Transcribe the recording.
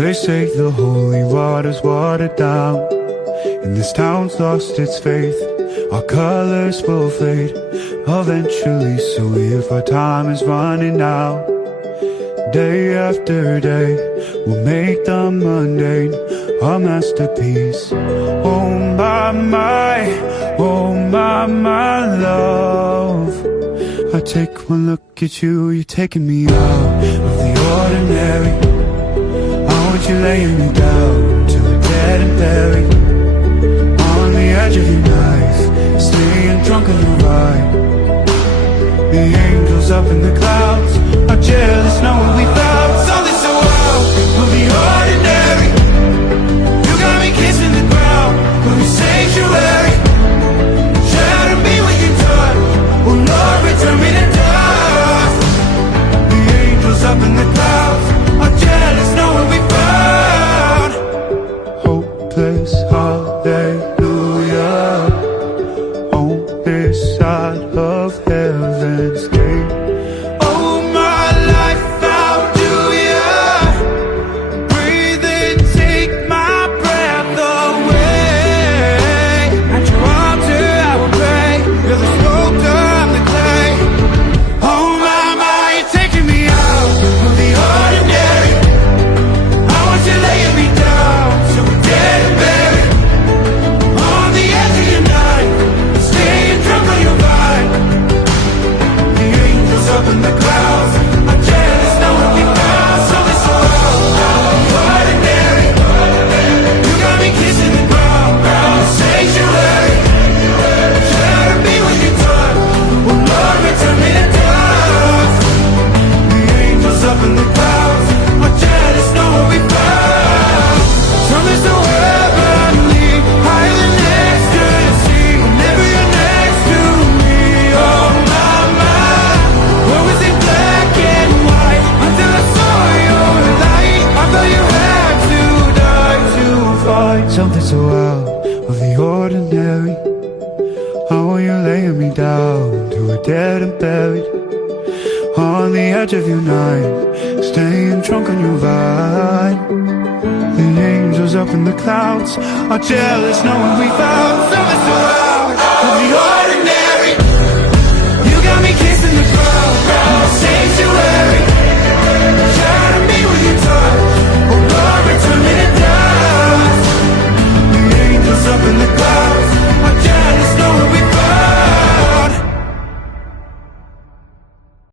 They say the holy water's watered down, and this town's lost its faith. Our colors will fade eventually, so if our time is running out, day after day, we'll make the mundane a masterpiece. Oh my, oh my love, I take one look at you, you're taking me out of the ordinary. I want you laying me down till we're dead and buried, on the edge of your knife, staying drunk on your ride. The angels up in the clouds are jealous knowing we found something so wild of the ordinary. You got me kissing the ground from your sanctuary. Shadow me when you're done. Oh Lord, return me to dust. The angels up in the clouds are jealous knowing we found hopeless hallelujah on this side of heaven's gate. Oh my life, how do ya breathe and take my breath away? At your altar I will pray, you're the sculptor, I'm the clay. Oh my, you're taking me out of the ordinary. I want you laying me down so we're dead and buried, on the edge of your night, staying drunk on your vine. The angels up in the clouds are jealous knowing we found something so ordinary. You got me kissing the ground from your sanctuary. Shadow me when you're done. Oh Lord, return me to dust. The angels up in the clouds are jealous knowing we found something so heavenly, higher than ecstasy. Whenever you're next to me, oh my, what was it black and white until I saw your light? I thought you had to die to find something so out of the ordinary. I want you laying me down till we're dead and buried, on the edge of your night, staying drunk on your vine. The angels up in the clouds are jealous knowing we found something so out.